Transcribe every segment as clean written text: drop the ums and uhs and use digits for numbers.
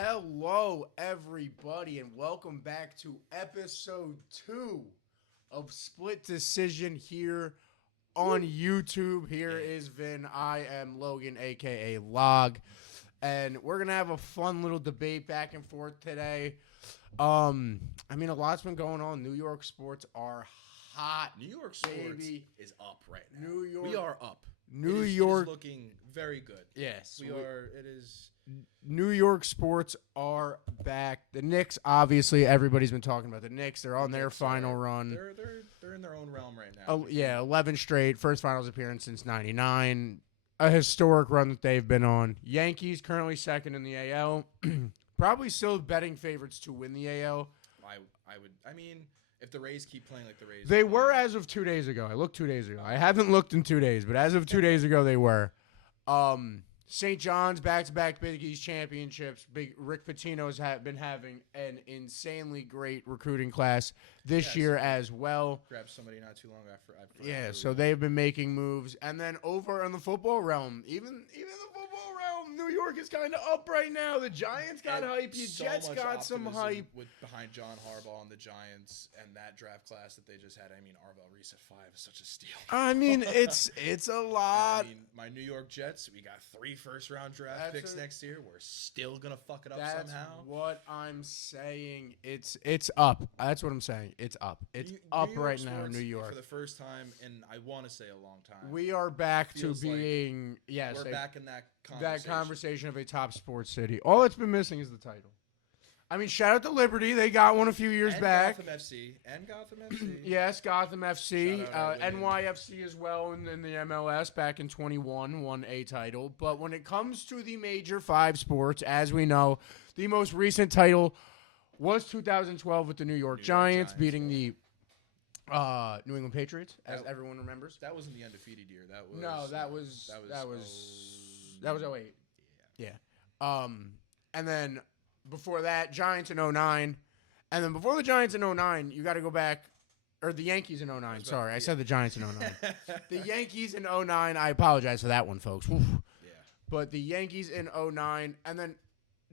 Hello, everybody, and welcome back to Episode 2 of Split Decision here on YouTube. Here is Vin. I am Logan, a.k.a. Log, and we're going to have a fun little debate back and forth today. A lot's been going on. New York sports are hot. New York sports baby. is up right now. New York. We are up. New It York. is looking very good. Yes. We are. It is. New York sports are back. The Knicks, obviously, everybody's been talking about the Knicks. They're on their final run. They're in their own realm right now. 11 straight, first finals appearance since 99. A historic run that they've been on. Yankees currently second in the AL. Probably still betting favorites to win the AL. If the Rays keep playing like the Rays, They were as of 2 days ago. I looked 2 days ago. I haven't looked in 2 days, but as of 2 days ago, they were. St. John's back-to-back Big East championships. Big Rick Pitino's been having an insanely great recruiting class this year as well. Grabbed somebody not too long after. So they've been making moves. And then over in the football realm, even the football realm, New York is kind of up right now. The Giants got hype. The Jets got some hype. Behind John Harbaugh and the Giants and that draft class that they just had. Arvell Reese at 5 is such a steal. It's a lot. My New York Jets, we got 3 first-round draft picks next year. We're still going to fuck it up somehow. That's what I'm saying. It's up. That's what I'm saying. It's up. It's up right now in New York. For the first time in, I want to say, a long time. We are back to being, we're back in that conversation of a top sports city. All it's been missing is the title. Shout out to Liberty. They got one a few years back. Gotham FC. Yes, Gotham FC. NYFC as well in the MLS back in 21 won a title. But when it comes to the major 5 sports, as we know, the most recent title was 2012 with the New York Giants beating the New England Patriots, as everyone remembers. That wasn't the undefeated year. That was 08. Yeah. And then before that, Giants in 09. And then before the Giants in 09, you got to go back, or the Yankees in 09. Sorry, I said the Giants in 09. The Yankees in 09, I apologize for that one, folks. Woof. Yeah. But the Yankees in 09, and then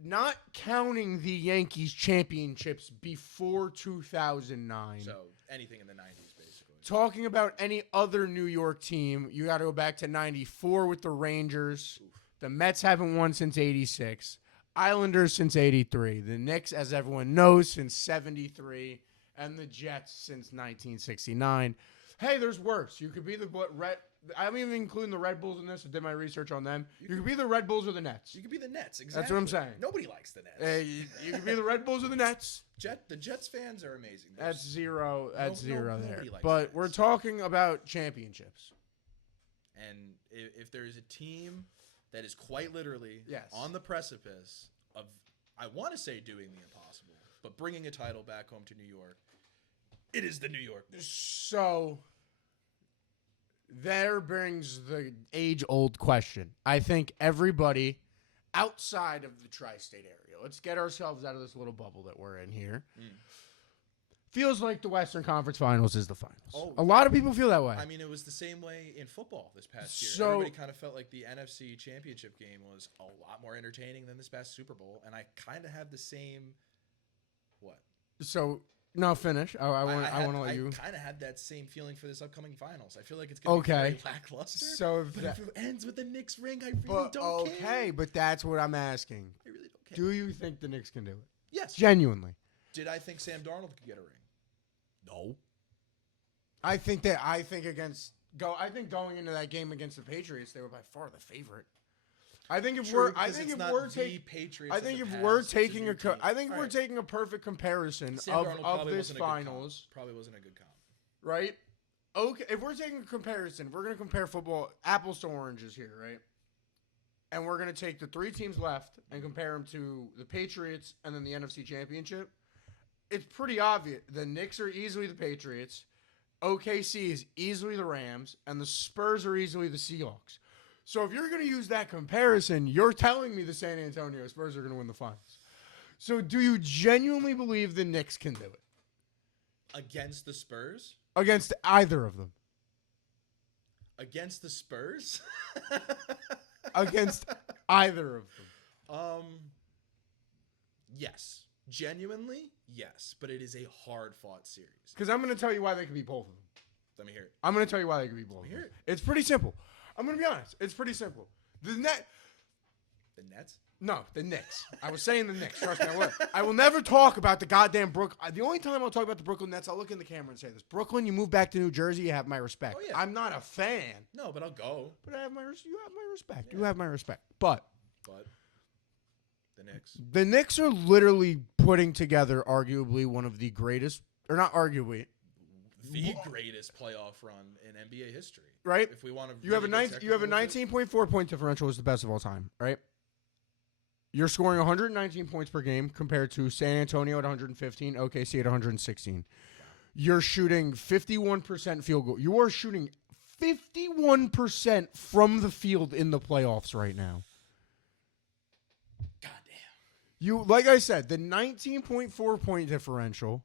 not counting the Yankees championships before 2009. So anything in the 90s, basically. Talking about any other New York team, you got to go back to 94 with the Rangers. Oof. The Mets haven't won since 86. Islanders since 83. The Knicks, as everyone knows, since 73. And the Jets since 1969. Hey, there's worse. You could be the Red. I'm even including the Red Bulls in this. I did my research on them. You could be the Red Bulls or the Nets. You could be the Nets, exactly. That's what I'm saying. Nobody likes the Nets. You could be the Red Bulls or the Nets. The Jets fans are amazing. That's zero there. But we're talking about championships. And if there's a team that is quite literally on the precipice of, I want to say, doing the impossible, but bringing a title back home to New York, it is the New York Knicks. So there brings the age-old question. I think everybody outside of the tri-state area, let's get ourselves out of this little bubble that we're in here, feels like the Western Conference Finals is the finals. A lot of people feel that way. It was the same way in football this past year. So, everybody kind of felt like the NFC Championship game was a lot more entertaining than this past Super Bowl, and I kind of have the same. What? So. No, finish. I want to let you. I kind of had that same feeling for this upcoming finals. I feel like it's going to be very lackluster. So but if it ends with the Knicks ring, I really don't care. Okay, but that's what I'm asking. I really don't care. Do you think the Knicks can do it? Yes. Genuinely. Did I think Sam Darnold could get a ring? No. I think going into that game against the Patriots, they were by far the favorite. I think if we're taking a perfect comparison of this finals, probably wasn't a good comp, right? Okay, if we're taking a comparison, we're going to compare football apples to oranges here, right? And we're going to take the 3 teams left and compare them to the Patriots and then the NFC Championship. It's pretty obvious. The Knicks are easily the Patriots, OKC is easily the Rams, and the Spurs are easily the Seahawks. So if you're going to use that comparison, you're telling me the San Antonio Spurs are going to win the finals. So do you genuinely believe the Knicks can do it? Against the Spurs? Against either of them. Against the Spurs? Against either of them. Yes. Genuinely, yes. But it is a hard-fought series. Because I'm going to tell you why they could beat both of them. Let me hear it. I'm going to tell you why they could beat both of them. It's pretty simple. I'm going to be honest. It's pretty simple. The Nets? No, the Knicks. I was saying the Knicks. Trust me, I will never talk about the goddamn Brooklyn. The only time I'll talk about the Brooklyn Nets, I'll look in the camera and say this. Brooklyn, you move back to New Jersey, you have my respect. Oh, yeah. I'm not a fan. No, but I'll go. But you have my respect. Yeah. You have my respect. But the Knicks. The Knicks are literally putting together arguably one of the greatest, or not arguably, the greatest playoff run in NBA history. Right? If we want to, you have a 19.4 point differential is the best of all time, right? You're scoring 119 points per game compared to San Antonio at 115, OKC at 116. You're shooting 51% field goal. You are shooting 51% from the field in the playoffs right now. Goddamn. Like I said, the 19.4 point differential,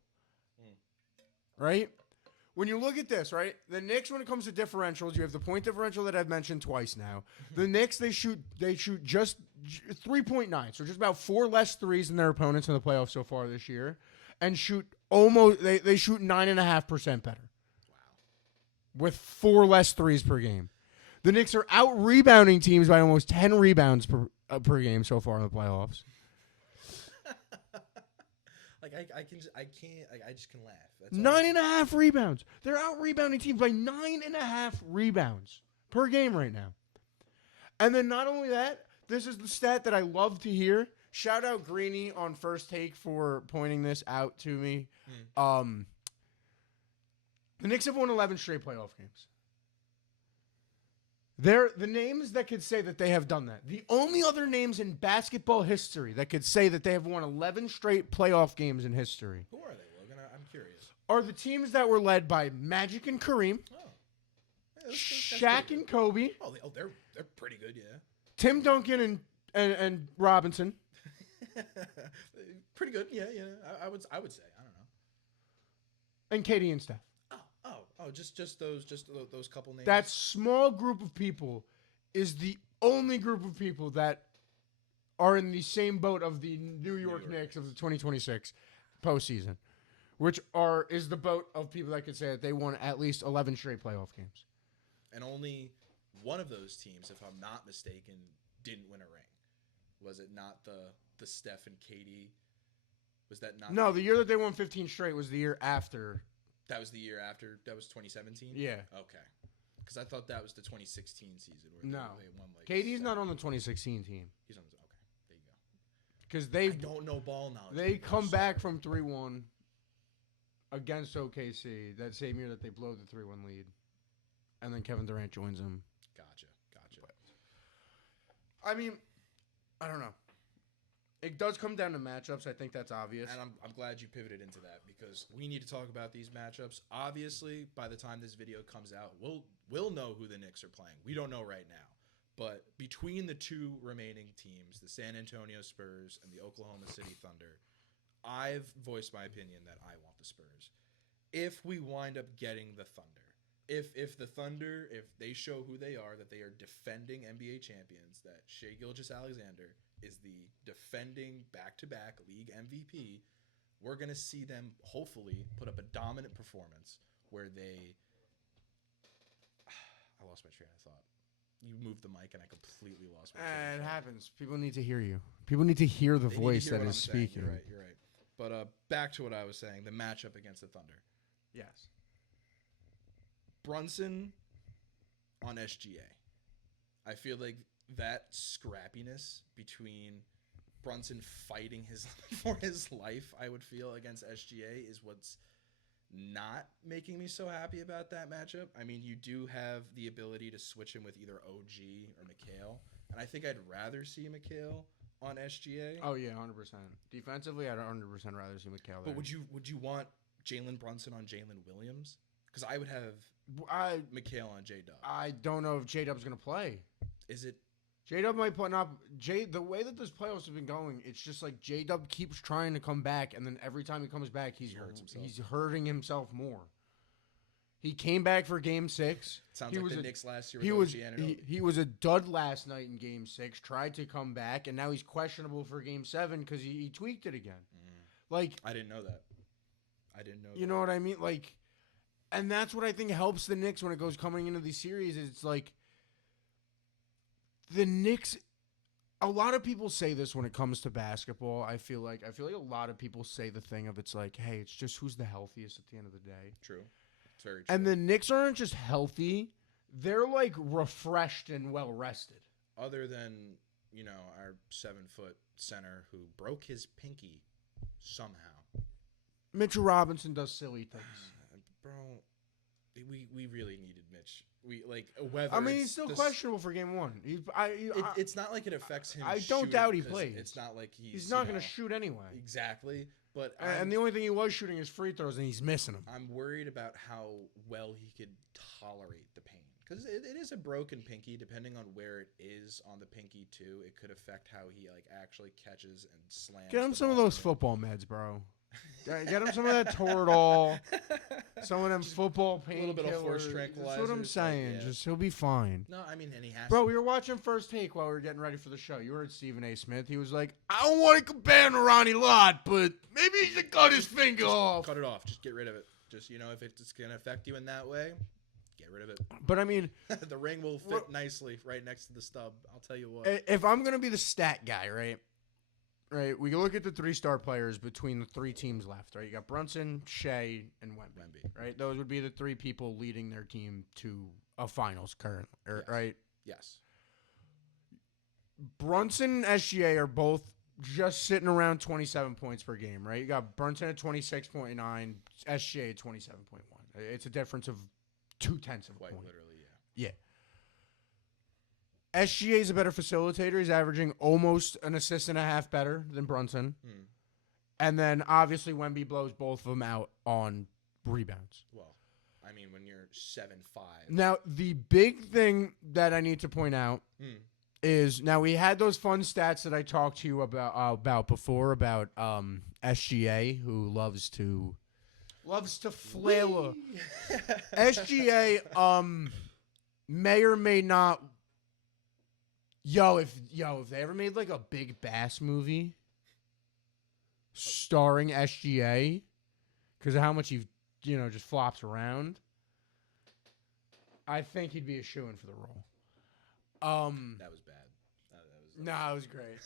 right? When you look at this, right, the Knicks, when it comes to differentials, you have the point differential that I've mentioned twice now. The Knicks, they shoot just 3.9, so just about 4 less threes than their opponents in the playoffs so far this year, and shoot they shoot 9.5% better. Wow. With 4 less threes per game. The Knicks are out rebounding teams by almost 10 rebounds per game so far in the playoffs. I just can laugh. That's 9.5 rebounds. They're out rebounding teams by 9.5 rebounds per game right now. And then not only that, this is the stat that I love to hear. Shout out Greeny on First Take for pointing this out to me. The Knicks have won 11 straight playoff games. They're the names that could say that they have done that. The only other names in basketball history that could say that they have won 11 straight playoff games in history. Who are they, Logan? I'm curious. Are the teams that were led by Magic and Kareem, Yeah, Shaq and Kobe. They're pretty good, yeah. Tim Duncan and Robinson. Pretty good, yeah. I would say. I don't know. And Katie and Steph. Just those couple names. That small group of people is the only group of people that are in the same boat of the New York Knicks of the 2026 postseason, which is the boat of people that could say that they won at least 11 straight playoff games. And only one of those teams, if I'm not mistaken, didn't win a ring. Was it not the Steph and Katie? Was that not? No, the year that they won 15 straight was the year after. That was the year after. That was 2017? Yeah. Okay. Because I thought that was the 2016 season. Where no. They won KD's not on the 2016 team. He's on the... Okay. There you go. Because I don't know ball knowledge. They come back from 3-1 against OKC that same year that they blow the 3-1 lead. And then Kevin Durant joins them. Gotcha. I mean, I don't know. It does come down to matchups. I think that's obvious. And I'm glad you pivoted into that because we need to talk about these matchups. Obviously, by the time this video comes out, we'll know who the Knicks are playing. We don't know right now. But between the two remaining teams, the San Antonio Spurs and the Oklahoma City Thunder, I've voiced my opinion that I want the Spurs. If we wind up getting the Thunder, if the Thunder, if they show who they are, that they are defending NBA champions, that Shai Gilgeous-Alexander is the defending back-to-back league MVP, we're going to see them hopefully put up a dominant performance where they... I lost my train of thought. You moved the mic and I completely lost my train of thought. It happens. People need to hear you. People need to hear the voice that is speaking. You're right. But back to what I was saying, the matchup against the Thunder. Yes. Brunson on SGA. I feel like that scrappiness between Brunson fighting for his life, I would feel, against SGA is what's not making me so happy about that matchup. I mean, you do have the ability to switch him with either OG or Mikal, and I think I'd rather see Mikal on SGA. Oh yeah, 100%. Defensively, I'd 100% rather see Mikal there. But would you want Jalen Brunson on Jalen Williams? Because I would have Mikal on J-Dub. I don't know if J-Dub's going to play. Is it? J-Dub might put up. The way that this playoffs have been going, it's just like J-Dub keeps trying to come back, and then every time he comes back, he's hurting himself more. He came back for Game 6. Sounds like the Knicks last year. He was a dud last night in Game 6. Tried to come back, and now he's questionable for Game 7 because he tweaked it again. Like, I didn't know that. You know what I mean? Like, and that's what I think helps the Knicks when it goes coming into these series. It's like the Knicks. A lot of people say this when it comes to basketball. I feel like a lot of people say the thing of it's like, hey, it's just who's the healthiest at the end of the day. True. It's very true. And the Knicks aren't just healthy; they're like refreshed and well rested. Other than our 7-foot center who broke his pinky somehow. Mitchell Robinson does silly things. Bro, we really needed Mitch. Whether I mean, he's still questionable for Game 1. It's not like it affects him. I don't doubt he plays. It's not like he's not going to shoot anyway. Exactly. But and the only thing he was shooting is free throws, and he's missing them. I'm worried about how well he could tolerate the pain. Because it is a broken pinky. Depending on where it is on the pinky, too, it could affect how he actually catches and slams. Get him some of those football meds, bro. Get him some of that Toradol, some of them football painkillers. A little bit of horse tranquilizer. That's what I'm saying. Yeah. Just he'll be fine. No, I mean, and he has. Bro, we were watching First Take while we were getting ready for the show. You heard Stephen A. Smith. He was like, I don't want to compare him to Ronnie Lott, but maybe he should cut his finger off. Cut it off. Just get rid of it. Just if it's gonna affect you in that way, get rid of it. But I mean, the ring will fit nicely right next to the stub. I'll tell you what. If I'm gonna be the stat guy, right? Right, we can look at the 3-star players between the 3 teams left, right? You got Brunson, Shea, and Wemby, right? Those would be the 3 people leading their team to a finals currently, yes. Right? Yes. Brunson and SGA are both just sitting around 27 points per game, right? You got Brunson at 26.9, SGA at 27.1. It's a difference of 0.2 of a point. Literally, yeah. Yeah. SGA is a better facilitator. He's averaging almost an assist and a half better than Brunson. And then, obviously, Wemby blows both of them out on rebounds. Well, I mean, when you're 7'5". Now, the big thing that I need to point out is, now we had those fun stats that I talked to you about before, about SGA, who loves to flail. SGA may or may not... If they ever made like a Big Bass movie starring SGA because of how much he just flops around, I think he'd be a shoo-in for the role. That was bad. No, it was great.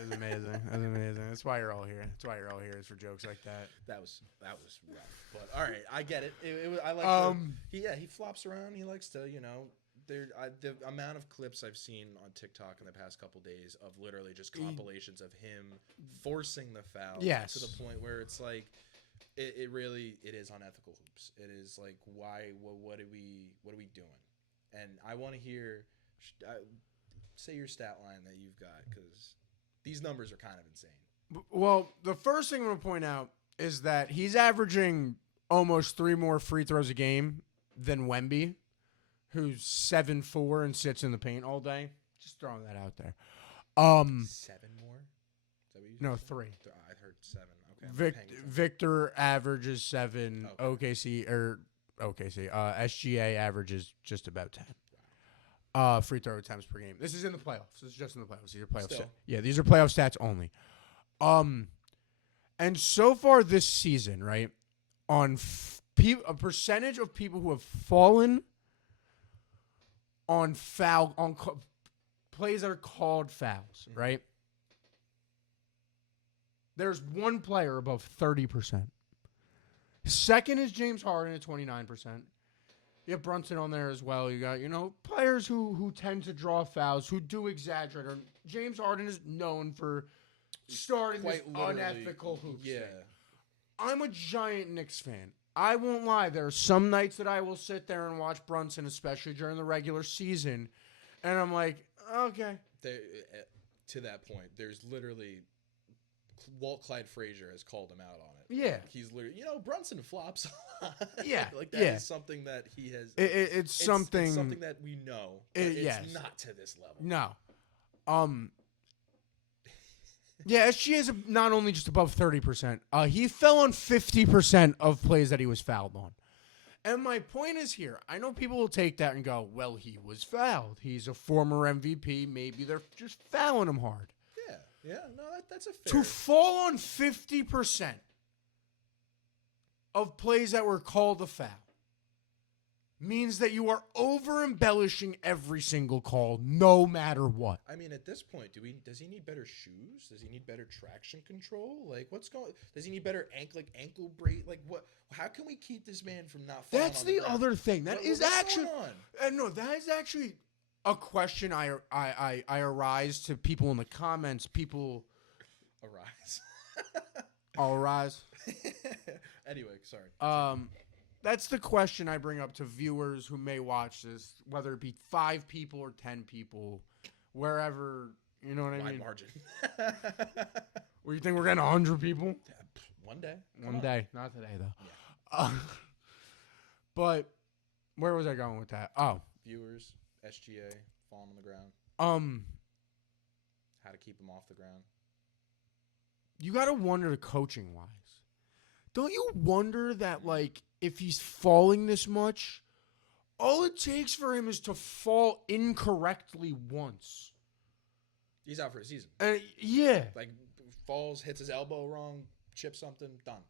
It was amazing. That's why you're all here. Is for jokes like that. That was rough. But all right, I get it. I like. He flops around. He likes to the amount of clips I've seen on TikTok in the past couple days of literally just compilations of him forcing the foul to the point where it's like it really is unethical hoops. It is like, why? What are we doing? And I want to hear say your stat line that you've got, because these numbers are kind of insane. Well, the first thing I'm going to point out is that he's averaging almost 3 more free throws a game than Wemby, who's 7'4" and sits in the paint all day. Just throwing that out there. 7 more? Is that what you No, said? 3. I heard 7. Okay. Victor averages 7. Okay. OKC. SGA averages just about 10. Free throw attempts per game. This is in the playoffs. This is just in the playoffs. These are playoff stats. Yeah, these are playoff stats only. And so far this season, right, on a percentage of people who have fallen on plays that are called fouls, right? There's one player above 30%. Second is James Harden at 29%. You have Brunson on there as well. You got, players who tend to draw fouls, who do exaggerate. James Harden is known for starting this unethical hoops thing. I'm a giant Knicks fan. I won't lie. There are some nights that I will sit there and watch Brunson, especially during the regular season, and I'm like, okay. To that point, there's literally Walt Clyde Frazier has called him out on it. Yeah. He's literally, Brunson flops a lot. Yeah. That is something that he has. It's something that we know. It's not to this level. No. Yeah, SGA is not only just above 30%. He fell on 50% of plays that he was fouled on. And my point is here. I know people will take that and go, well, he was fouled. He's a former MVP. Maybe they're just fouling him hard. Yeah. No, that's a fair. To fall on 50% of plays that were called a foul means that you are over-embellishing every single call, no matter what. I mean, at this point, does he need better shoes? Does he need better traction control? Like, does he need better ankle brace? Like, what? How can we keep this man from not falling? That's the other thing. That is actually a question I arise to people in the comments. People arise. I'll arise. Anyway, sorry. That's the question I bring up to viewers who may watch this, whether it be 5 people or 10 people, wherever, you know what I mean? Wide margin. Well, you think we're getting 100 people? Yeah, one day. One day. Not today, though. Yeah. But where was I going with that? Oh. Viewers, SGA, falling on the ground. How to keep him off the ground. You got to wonder the coaching-wise. Don't you wonder that, like, if he's falling this much, all it takes for him is to fall incorrectly once. He's out for a season. Yeah. Like, falls, hits his elbow wrong, chips something, done.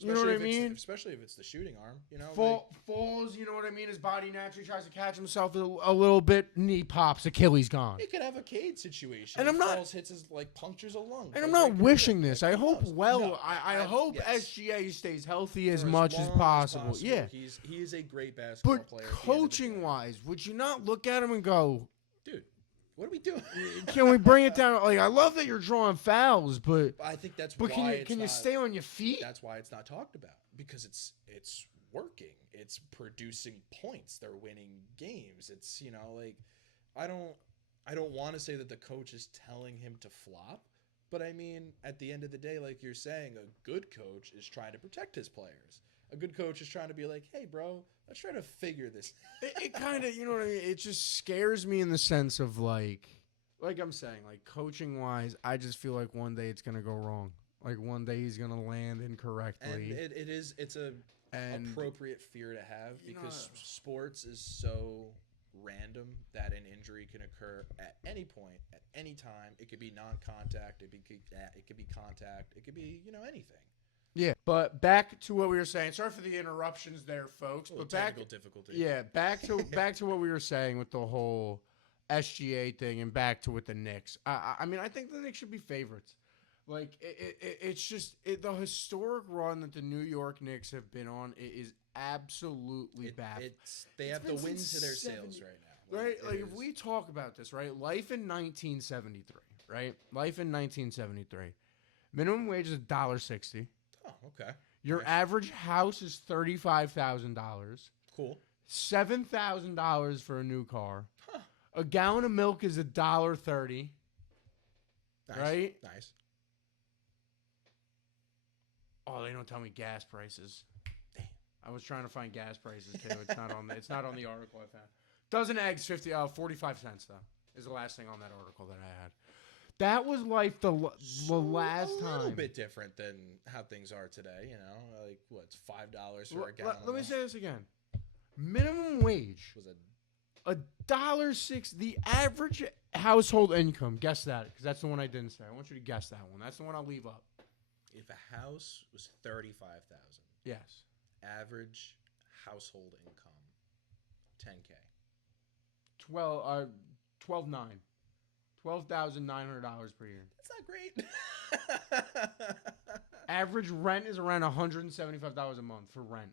You know what I mean? Especially if it's the shooting arm. You know, falls, you know what I mean? His body naturally tries to catch himself a little bit, knee pops, Achilles gone. He could have a Cade situation. And falls, hits his, punctures a lung. And I'm not wishing this. I hope I hope SGA stays healthy as much as possible. Yeah. He is a great basketball player. But coaching-wise, would you not look at him and go, dude, what are we doing? Can we bring it down? Like, I love that you're drawing fouls, but I think that's why can you stay on your feet? That's why it's not talked about, because it's working. It's producing points. They're winning games. It's, you know, like, I don't want to say that the coach is telling him to flop, but I mean, at the end of the day, like you're saying, a good coach is trying to protect his players. A good coach is trying to be like, hey, bro, let's try to figure this. It kind of, you know what I mean? It just scares me in the sense of, like I'm saying, like, coaching-wise, I just feel like one day it's going to go wrong. Like, one day he's going to land incorrectly. And it's a appropriate fear to have, because sports is so random that an injury can occur at any point, at any time. It could be non-contact. It could be contact. It could be, you know, anything. Yeah, but back to what we were saying. Sorry for the interruptions there, folks. But technical difficulty. Yeah, back to what we were saying with the whole SGA thing, and back to with the Knicks. I mean, I think the Knicks should be favorites. Like, it's just the historic run that the New York Knicks have been on is absolutely bad. They have the wind to their sails right now. Right? Like, if we talk about this, right? Life in 1973, right? Life in 1973. Minimum wage is $1.60. Oh, okay. Your average house is $35,000. Cool. $7,000 for a new car. Huh. A gallon of milk is $1.30. Nice. Right? Nice. Oh, they don't tell me gas prices. Damn. I was trying to find gas prices too. It's not on the article I found. Dozen eggs, 45 cents though. Is the last thing on that article that I had. That was like the last time. A little bit different than how things are today, you know? Like, what, it's $5 for a gallon. Let me say this again. Minimum wage was $1.06. The average household income. Guess that, because that's the one I didn't say. I want you to guess that one. That's the one I'll leave up. If a house was $35,000. Yes. Average household income, $10K. 12.9. $12,900 per year. That's not great. Average rent is around $175 a month for rent.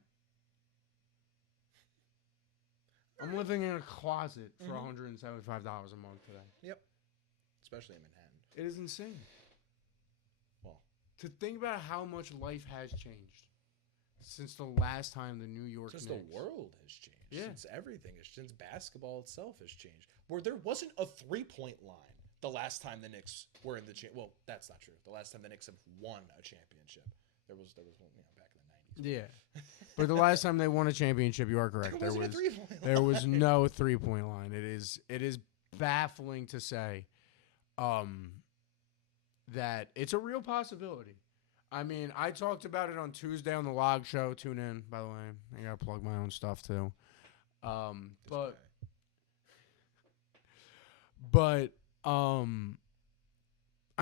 I'm living in a closet for $175 a month today. Yep. Especially in Manhattan. It is insane. Well, to think about how much life has changed since the last time the New York Knicks. Since the world has changed. Yeah. Since everything has changed. Since basketball itself has changed. Where there wasn't a three-point line the last time the Knicks were in the well, that's not true. The last time the Knicks have won a championship, there was one, you know, back in the 90s. Yeah, but the last time they won a championship, you are correct. There was no 3-point line. It is baffling to say, that it's a real possibility. I mean, I talked about it on Tuesday on the Log Show. Tune in, by the way. I gotta plug my own stuff too. But I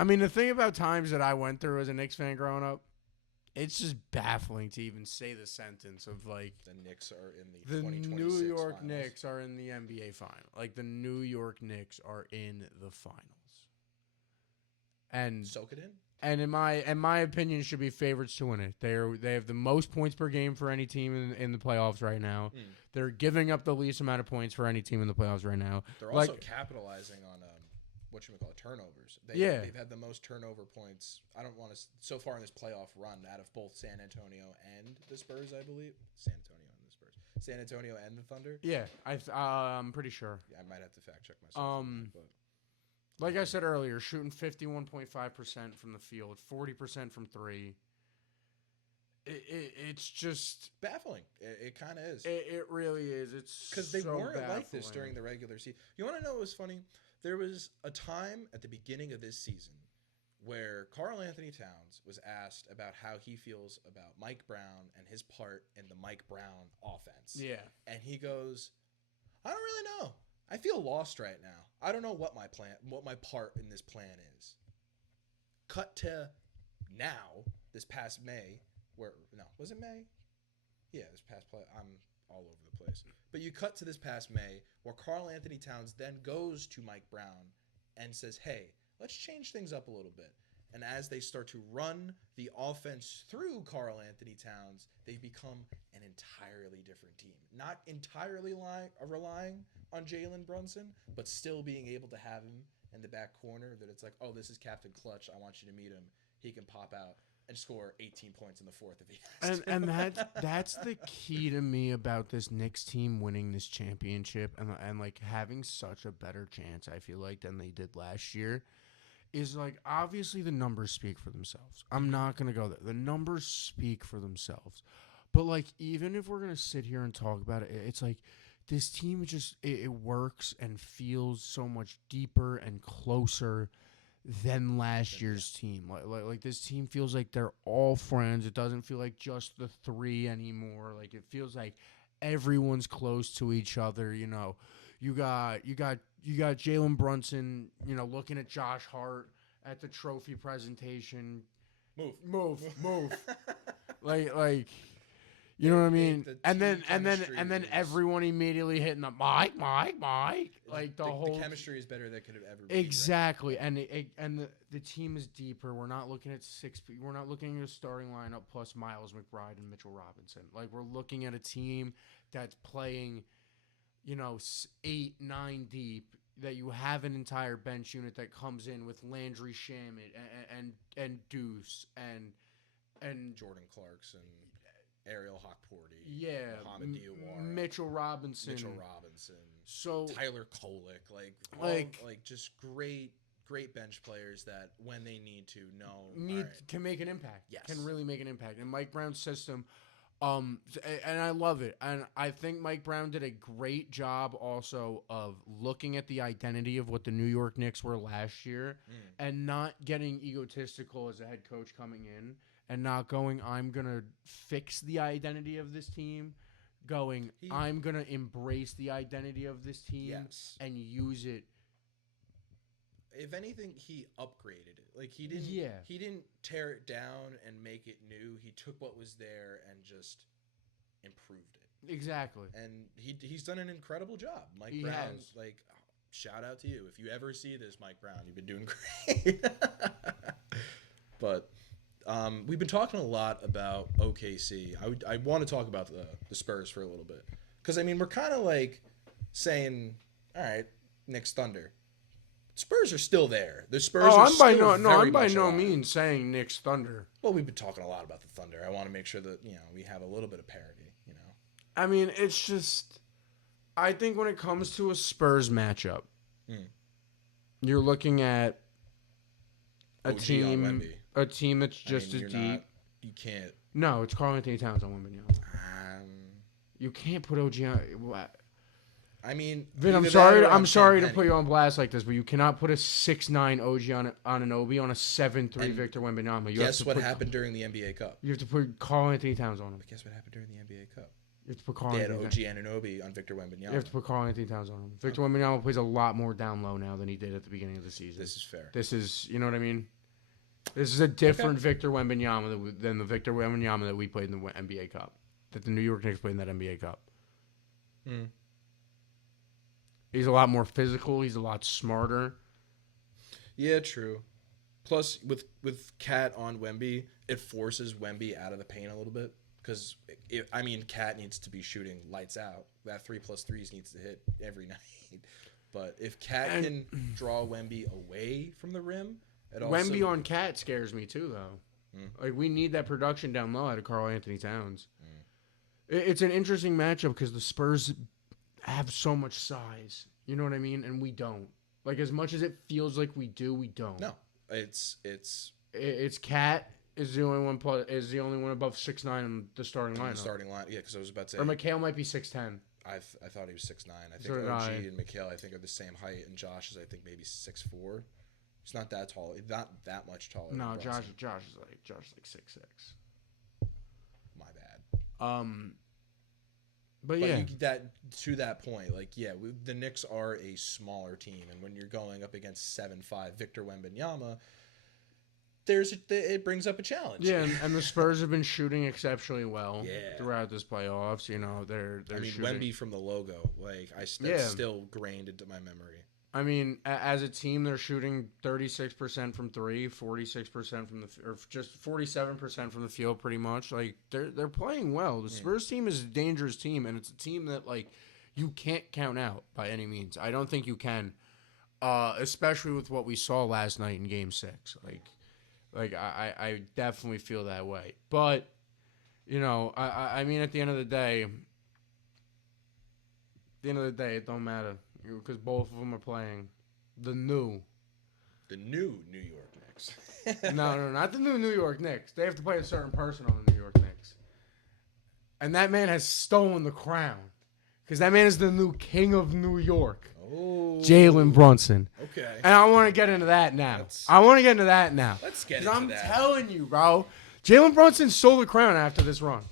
mean, the thing about times that I went through as a Knicks fan growing up, it's just baffling to even say the sentence of like the Knicks are in the 2026 New York finals. Knicks are in the NBA final. Like the New York Knicks are in the finals. And soak it in. And in my opinion, should be favorites to win it. They have the most points per game for any team in the playoffs right now. They're giving up the least amount of points for any team in the playoffs right now. They're also capitalizing on turnovers. They've had the most turnover points. I don't want to so far in this playoff run out of both San Antonio and the Spurs, I believe. San Antonio and the Thunder. Yeah, I'm pretty sure. Yeah, I might have to fact check myself. Like I said earlier, shooting 51.5% from the field, 40% from three. It's just baffling. It kind of is. It really is. It's because they weren't like this during the regular season. You want to know what was funny? There was a time at the beginning of this season where Karl Anthony Towns was asked about how he feels about Mike Brown and his part in the Mike Brown offense. Yeah, and he goes, "I don't really know. I feel lost right now. I don't know what my part in this plan is." Cut to now, this past May, was it May? Yeah, this past play. I'm all over the place. But you cut to this past May, where Karl Anthony Towns then goes to Mike Brown and says, "Hey, let's change things up a little bit." And as they start to run the offense through Karl Anthony Towns, they become an entirely different team. Not entirely relying on Jalen Brunson, but still being able to have him in the back corner that it's like, oh, this is Captain Clutch. I want you to meet him. He can pop out and score 18 points in the fourth if he has to. And that's the key to me about this Knicks team winning this championship and like having such a better chance, I feel like, than they did last year. Is like, obviously the numbers speak for themselves. I'm not going to go there. The numbers speak for themselves. But, like, even if we're going to sit here and talk about it, it's like this team just, it works and feels so much deeper and closer than last year's team. Like this team feels like they're all friends. It doesn't feel like just the three anymore. Like, it feels like everyone's close to each other, you know. You got Jalen Brunson, you know, looking at Josh Hart at the trophy presentation. Move. like, you know what I mean? And then everyone immediately hitting the Mike. Like the chemistry is better than it could have ever been. Exactly. Right? And the team is deeper. We're not looking at we're not looking at a starting lineup plus Miles McBride and Mitchell Robinson. Like, we're looking at a team that's playing, you know, 8, 9 deep, that you have an entire bench unit that comes in with Landry Shamet and Deuce and Jordan Clarkson, Ariel Hawkporty, Mohamed Diawara, Mitchell Robinson. So Tyler Kolek, just great bench players that when they need to can make an impact. Yes. Can really make an impact. And Mike Brown's system, and I love it. And I think Mike Brown did a great job also of looking at the identity of what the New York Knicks were last year and not getting egotistical as a head coach coming in and not going, I'm going to fix the identity of this team, I'm going to embrace the identity of this team and use it. If anything, he upgraded it. Like, he didn't tear it down and make it new. He took what was there and just improved it. Exactly. And he's done an incredible job. Mike Brown, like, shout out to you. If you ever see this, Mike Brown, you've been doing great. But we've been talking a lot about OKC. I want to talk about the Spurs for a little bit. Because, I mean, we're kind of like saying, all right, Knicks Thunder. Spurs are still there. The Spurs are still I'm by no means saying Knicks Thunder. Well, we've been talking a lot about the Thunder. I want to make sure that, you know, we have a little bit of parity, you know. I mean, it's just, I think when it comes to a Spurs matchup, you're looking at a team that's just as deep. You can't. No, it's Karl Anthony Towns on Wembanyama. You can't put OG on. I mean, Vin, I'm sorry to put you on blast like this, but you cannot put a 6'9" OG on an Obi on a 7'3" Victor Wembanyama. Guess what happened during the NBA Cup? You have to put Karl Anthony Towns on him. But guess what happened during the NBA Cup? You have to put Karl They had OG Anunoby on Victor Wembanyama. You have to put Karl Anthony Towns on him. Victor Wembanyama plays a lot more down low now than he did at the beginning of the season. This is fair. This is, you know what I mean? This is a different Victor Wembanyama than the Victor Wembanyama that we played in the NBA Cup. That the New York Knicks played in that NBA Cup. Hmm. He's a lot more physical. He's a lot smarter. Yeah, true. Plus, with Cat on Wemby, it forces Wemby out of the paint a little bit. Because, Cat needs to be shooting lights out. That 3+3s needs to hit every night. But if Cat can draw Wemby away from the rim, Wemby on Cat scares me too, though. Like, we need that production down low out of Karl Anthony Towns. It's an interesting matchup because the Spurs have so much size. You know what I mean? And we don't. Like, as much as it feels like we do, we don't. No. It's Cat is the only one above 6'9" in the starting line. Yeah, because I was about to say. Or McHale might be 6'10". I thought he was 6'9". I think OG and McHale, I think, are the same height, and Josh is, I think, maybe 6'4". He's not that tall. He's not that much taller. No, Josh is like 6'6". My bad. But yeah, to that point, like, yeah, the Knicks are a smaller team, and when you're going up against 7'5" Victor Wembanyama, it brings up a challenge. Yeah, and the Spurs have been shooting exceptionally well throughout this playoffs. You know, they're shooting. Wemby from the logo, like that's still grained into my memory. I mean, as a team, they're shooting 36% from three, 46% from or just 47% from the field, pretty much. Like, they're playing well. The Spurs team is a dangerous team, and it's a team that, like, you can't count out by any means. I don't think you can, especially with what we saw last night in Game 6. Like I definitely feel that way. But, you know, I mean, at the end of the day, it don't matter. Because both of them are playing the new New York Knicks. No, not the New York Knicks. They have to play a certain person on the New York Knicks. And that man has stolen the crown. Because that man is the new king of New York. Oh. Jalen Brunson. Okay. And I want to get into that now. Let's get into that. Because I'm telling you, bro. Jalen Brunson stole the crown after this run.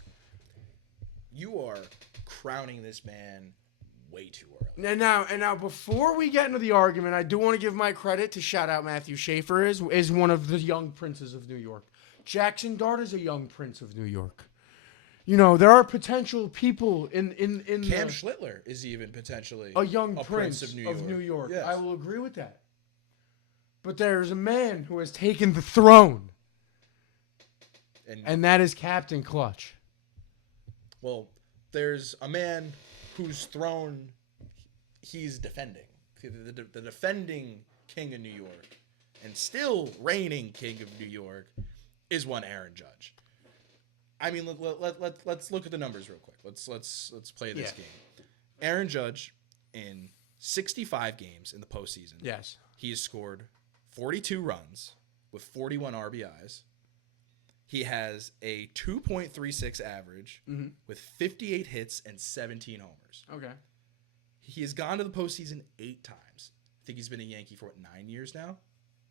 You are crowning this man way too early. And now, before we get into the argument, I do want to give my credit to shout out Matthew Schaefer is one of the young princes of New York. Jackson Dart is a young prince of New York. You know, there are potential people in Cam Schlittler is even potentially a young prince of New York. Yes. I will agree with that. But there's a man who has taken the throne, and that is Captain Clutch. Well, there's a man whose throne he's defending. The defending king of New York and still reigning king of New York is one Aaron Judge. I mean, let's look at the numbers real quick. Let's play this game. Aaron Judge in 65 games in the postseason. Yes. He has scored 42 runs with 41 RBIs. He has a 2.36 average with 58 hits and 17 homers. Okay. He has gone to the postseason 8 times. I think he's been a Yankee for 9 years now.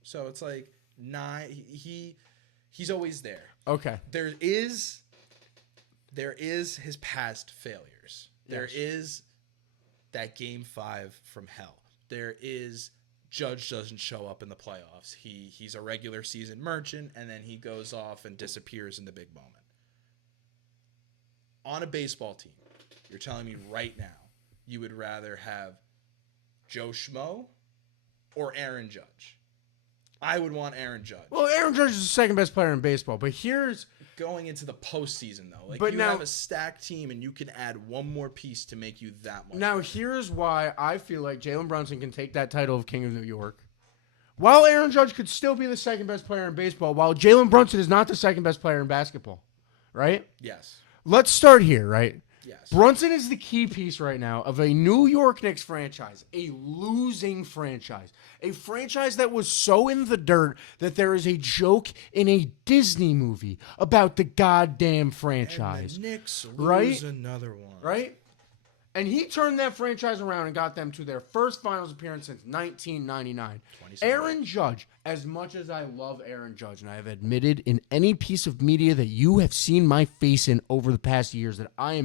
So it's like 9. He's always there. Okay. There is his past failures. There is that Game 5 from hell. There is Judge doesn't show up in the playoffs. He's a regular season merchant, and then he goes off and disappears in the big moment. On a baseball team, you're telling me right now you would rather have Joe Schmo or Aaron Judge? I would want Aaron Judge. Well, Aaron Judge is the second best player in baseball, but here's going into the postseason though. Like, have a stacked team, and you can add one more piece to make you that much. Now, here's why I feel like Jalen Brunson can take that title of King of New York, while Aaron Judge could still be the second best player in baseball, while Jalen Brunson is not the second best player in basketball, right? Yes. Let's start here, right? Yes. Brunson is the key piece right now of a New York Knicks franchise, a losing franchise, a franchise that was so in the dirt that there is a joke in a Disney movie about the goddamn franchise. And the Knicks lose another one. Right? And he turned that franchise around and got them to their first finals appearance since 1999. Aaron Judge, as much as I love Aaron Judge, and I have admitted in any piece of media that you have seen my face in over the past years that I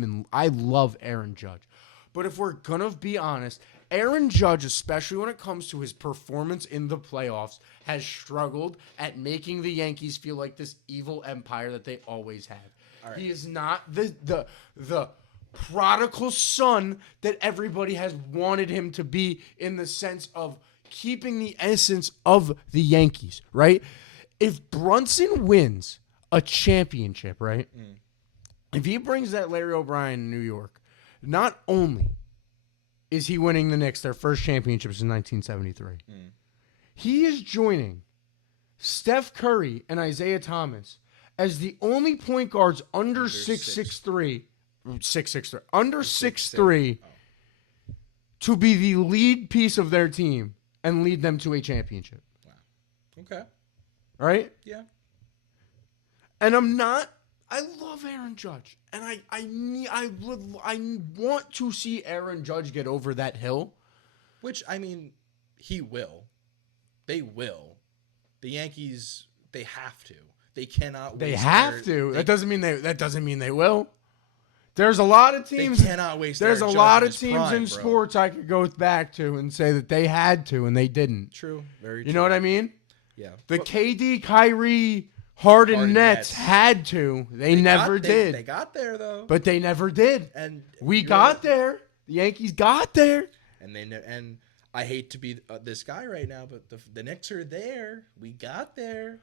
love Aaron Judge. But if we're going to be honest, Aaron Judge, especially when it comes to his performance in the playoffs, has struggled at making the Yankees feel like this evil empire that they always have. Right. He is not the prodigal son that everybody has wanted him to be in the sense of keeping the essence of the Yankees, right? If Brunson wins a championship, right? If he brings that Larry O'Brien in New York, not only is he winning the Knicks their first championship since 1973, he is joining Steph Curry and Isaiah Thomas as the only point guards under 6'3", under 6'3", to be the lead piece of their team and lead them to a championship. Wow. Okay. Right? Yeah. And I love Aaron Judge, and I want to see Aaron Judge get over that hill. Which, I mean, he will. They will. The Yankees, they have to. They cannot. They have to. That doesn't mean they will. There's a lot of teams. They cannot waste. There's a lot of teams in sports I could go back to and say that they had to and they didn't. True. Very true. You know what I mean? Yeah. The KD, Kyrie, Harden Nets had to. They never did. They got there though. But they never did. And we got there. The Yankees got there. And I hate to be this guy right now, but the Knicks are there. We got there.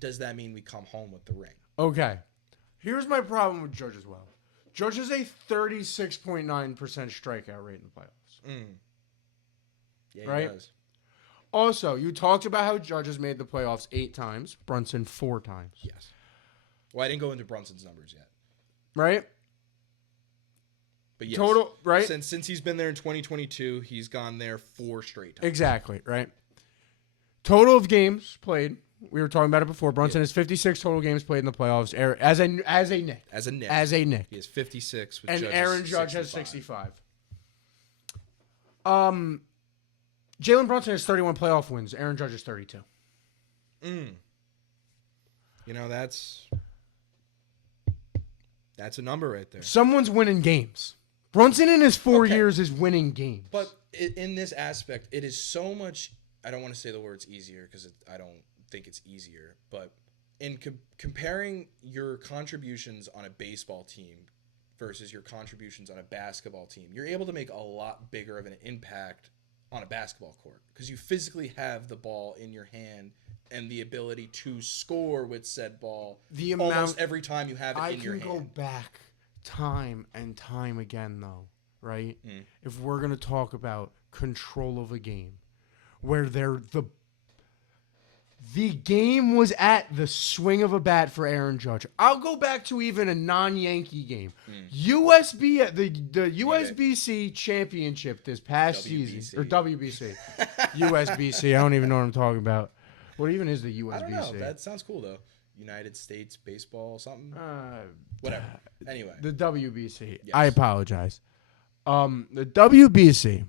Does that mean we come home with the ring? Okay. Here's my problem with Judge as well. Judge has a 36.9% strikeout rate in the playoffs. Yeah, right? He does. Also, you talked about how Judge has made the playoffs 8 times, Brunson 4 times. Yes. Well, I didn't go into Brunson's numbers yet. Right? But yes. Total, right? Since he's been there in 2022, he's gone there 4 straight times. Exactly, right? Total of games played. We were talking about it before. Brunson has 56 total games played in the playoffs as a Knick. As a Knick. He has 56. And Aaron Judge has 65. Jalen Brunson has 31 playoff wins. Aaron Judge has 32. You know, that's a number right there. Someone's winning games. Brunson in his 4 years is winning games. But in this aspect, it is so much. I don't want to say the words easier because I don't think it's easier. But in comparing your contributions on a baseball team versus your contributions on a basketball team, you're able to make a lot bigger of an impact on a basketball court because you physically have the ball in your hand and the ability to score with said ball almost every time you have it in your hand. I can go back time and time again, though, right? If we're going to talk about control of a game, where the game was at the swing of a bat for Aaron Judge. I'll go back to even a non-Yankee game. The USBC championship this past season. Or WBC. USBC. I don't even know what I'm talking about. What even is the USBC? I don't know. That sounds cool, though. United States Baseball something? Whatever. Anyway. The WBC. Yes. I apologize. The WBC.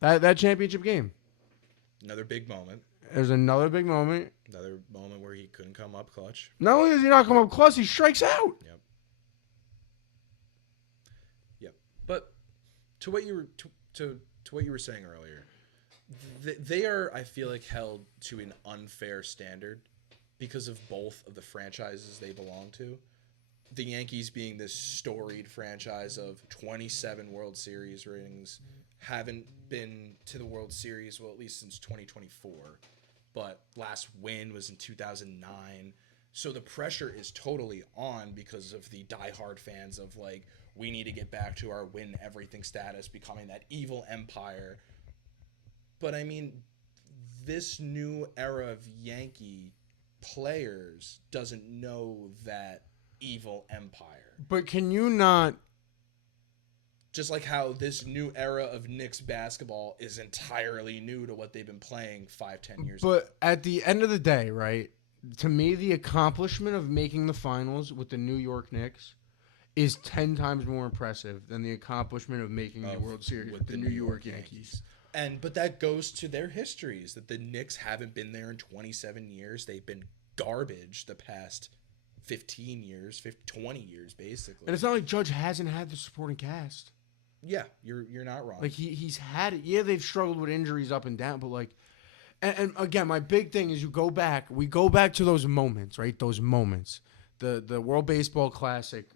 That championship game. Another big moment. There's another big moment. Another moment where he couldn't come up clutch. Not only does he not come up clutch, he strikes out. Yep. But to what you were saying earlier, they are, I feel like, held to an unfair standard because of both of the franchises they belong to. The Yankees being this storied franchise of 27 World Series rings, haven't been to the World Series, well, at least since 2024. But last win was in 2009. So the pressure is totally on because of the diehard fans of, like, we need to get back to our win everything status, becoming that evil empire. But, I mean, this new era of Yankee players doesn't know that evil empire. But can you not... Just like how this new era of Knicks basketball is entirely new to what they've been playing 5-10 years ago. But at the end of the day, right, to me, the accomplishment of making the finals with the New York Knicks is 10 times more impressive than the accomplishment of making the World Series with the New York Yankees. But that goes to their histories, that the Knicks haven't been there in 27 years. They've been garbage the past 15 years, 20 years, basically. And it's not like Judge hasn't had the supporting cast. Yeah, you're not wrong. Like, he's had it. Yeah, they've struggled with injuries up and down, but, like, and again, my big thing is we go back to those moments, right? Those moments. The World Baseball Classic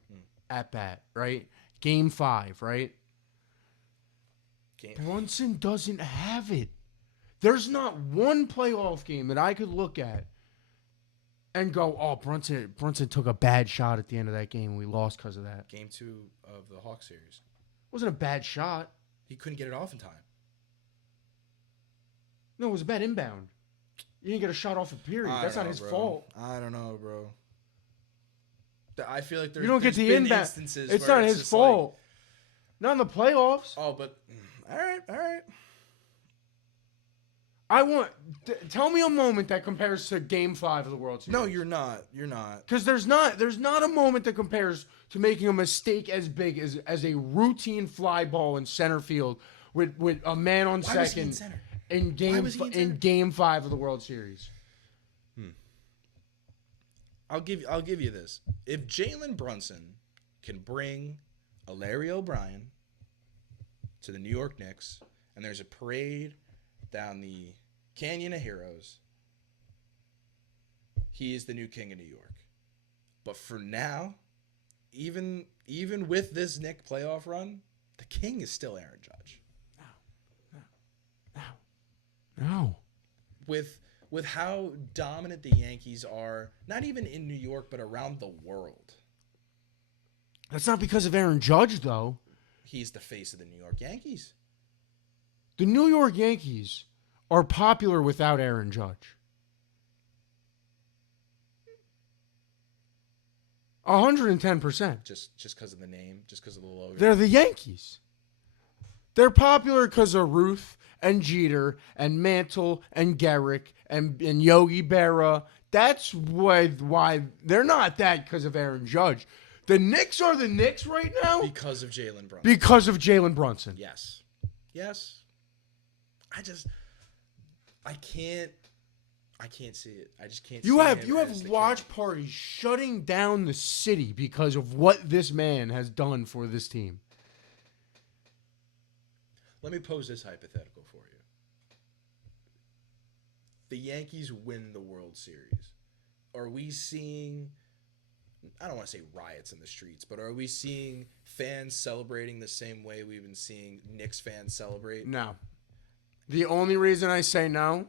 at bat, right? Game 5, right? Brunson doesn't have it. There's not one playoff game that I could look at and go, oh, Brunson took a bad shot at the end of that game and we lost because of that. Game 2 of the Hawks series. It wasn't a bad shot. He couldn't get it off in time. No, it was a bad inbound. You didn't get a shot off a period. That's not his fault. I don't know, bro. I feel like you don't get the inbound. Instances it's not his fault. Like, not in the playoffs. Oh, but all right. Tell me a moment that compares to Game 5 of the World Series. No, you're not. Because there's not a moment that compares to making a mistake as big as a routine fly ball in center field with a man on second in Game 5 of the World Series. I'll give you this. If Jalen Brunson can bring a Larry O'Brien to the New York Knicks and there's a parade down the Canyon of Heroes, he is the new king of New York. But for now, even with this Knicks playoff run, the king is still Aaron Judge. No. With how dominant the Yankees are, not even in New York, but around the world. That's not because of Aaron Judge, though. He's the face of the New York Yankees. The New York Yankees are popular without Aaron Judge. 110%. Just because of the name, just because of the logo. They're the Yankees. They're popular because of Ruth and Jeter and Mantle and Garrick and Yogi Berra. That's why they're not that because of Aaron Judge. The Knicks are the Knicks right now because of Jalen Brunson. Because of Jalen Brunson. Yes. I can't see it. I just can't. You have watch parties shutting down the city because of what this man has done for this team. Let me pose this hypothetical for you. The Yankees win the World Series. Are we seeing, I don't want to say riots in the streets, but are we seeing fans celebrating the same way we've been seeing Knicks fans celebrate? No. The only reason I say no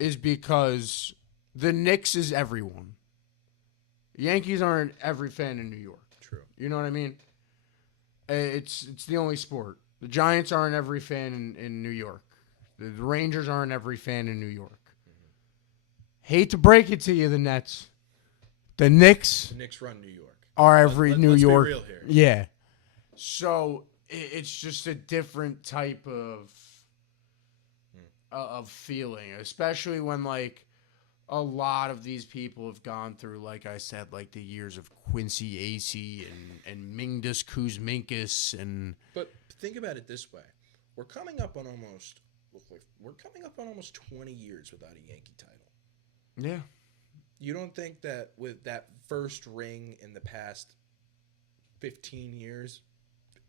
is because the Knicks is everyone. Yankees aren't every fan in New York. True. You know what I mean? It's the only sport. The Giants aren't every fan in New York. The Rangers aren't every fan in New York. Hate to break it to you, the Nets. The Knicks run New York. Are every New York. Let's be real here. Yeah. So it's just a different type of feeling, especially when like a lot of these people have gone through, like I said, like the years of Quincy Acey and Mingus Kuzminkas and. But think about it this way: we're coming up on almost 20 years without a Yankee title. Yeah. You don't think that with that first ring in the past 15 years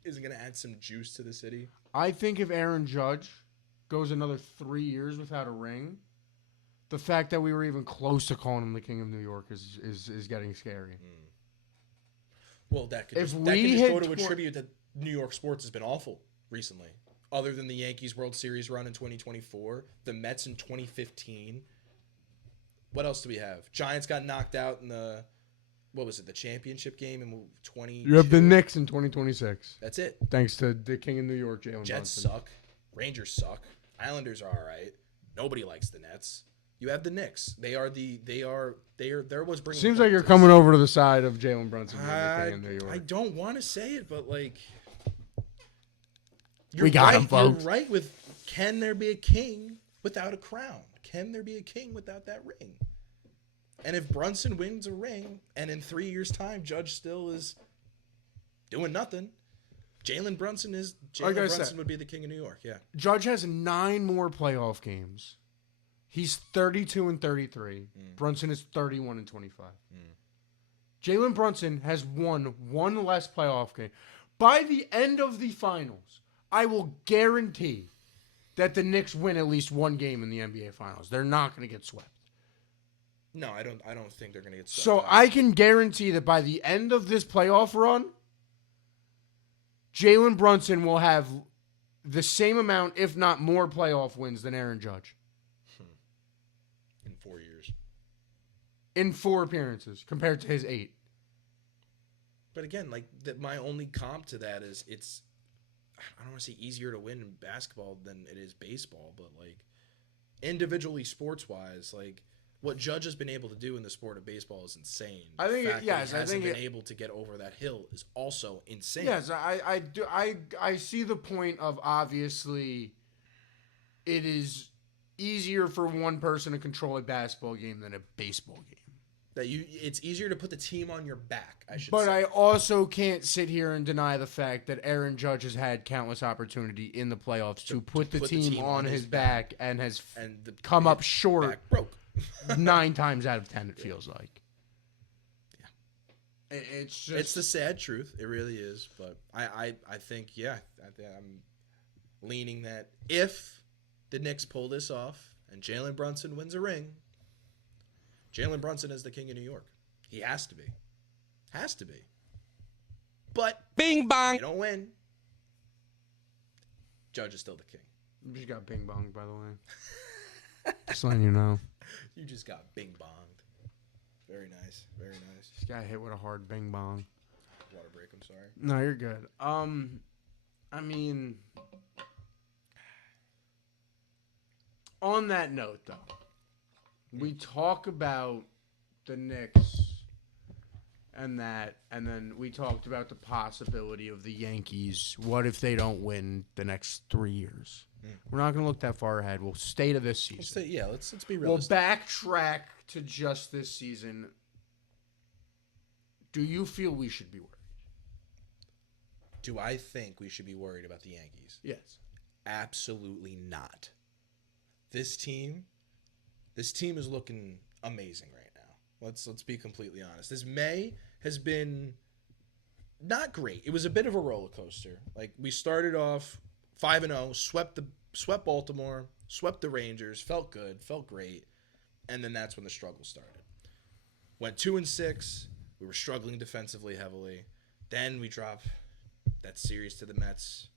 isn't going to add some juice to the city? I think if Aaron Judge goes another 3 years without a ring, the fact that we were even close to calling him the King of New York is getting scary. Well, that could just go to a tribute that New York sports has been awful recently. Other than the Yankees World Series run in 2024, the Mets in 2015. What else do we have? Giants got knocked out in the championship game in 20. You have the Knicks in 2026. That's it. Thanks to the King of New York, Jalen Jets Brunson. suck. Rangers suck. Islanders are all right. Nobody likes the Nets. You have the Knicks. They're what's bringing. Seems like you're coming over to the side of Jalen Brunson being the King of New York. I don't want to say it, but like, we got him, folks. You're right. With can there be a king without a crown? Can there be a king without that ring? And if Brunson wins a ring, and in 3 years' time, Judge still is doing nothing. Jalen Brunson would be the king of New York. Yeah. Judge has 9 more playoff games. He's 32-33. Brunson is 31-25. Jalen Brunson has won 1 less playoff game. By the end of the finals, I will guarantee that the Knicks win at least 1 game in the NBA Finals. They're not going to get swept. No, I don't think they're going to get swept. So I can guarantee that by the end of this playoff run, Jalen Brunson will have the same amount, if not more, playoff wins than Aaron Judge. In 4 years. In 4 appearances, compared to his 8. But again, like my only comp to that is I don't want to say easier to win in basketball than it is baseball, but like individually sports-wise, like what Judge has been able to do in the sport of baseball is insane. I think the fact that he hasn't been able to get over that hill is also insane. Yes, I see the point of, obviously it is easier for one person to control a basketball game than a baseball game. It's easier to put the team on your back, I should say. But I also can't sit here and deny the fact that Aaron Judge has had countless opportunity in the playoffs to put the team on his back and has come up short. Broke. 9 times out of 10, it feels like. Yeah. It's the sad truth. It really is. But I think, I'm leaning that if the Knicks pull this off and Jalen Brunson wins a ring, Jalen Brunson is the king of New York. He has to be. Has to be. But bing bong. They don't win. Judge is still the king. You just got bing bonged, by the way. Just letting you know. You just got bing bonged. Very nice. Very nice. Just got hit with a hard bing bong. Water break, I'm sorry. No, you're good. I mean, on that note, though, we talk about the Knicks and then we talked about the possibility of the Yankees. What if they don't win the next 3 years? We're not going to look that far ahead. We'll stay to this season. Let's be realistic. We'll backtrack to just this season. Do you feel we should be worried? Do I think we should be worried about the Yankees? Yes. Absolutely not. This team is looking amazing right now. Let's be completely honest. This May has been not great. It was a bit of a roller coaster. Like we started off 5-0, swept Baltimore, swept the Rangers, felt good, felt great, and then that's when the struggle started. Went 2-6. We were struggling defensively heavily. Then we dropped that series to the Mets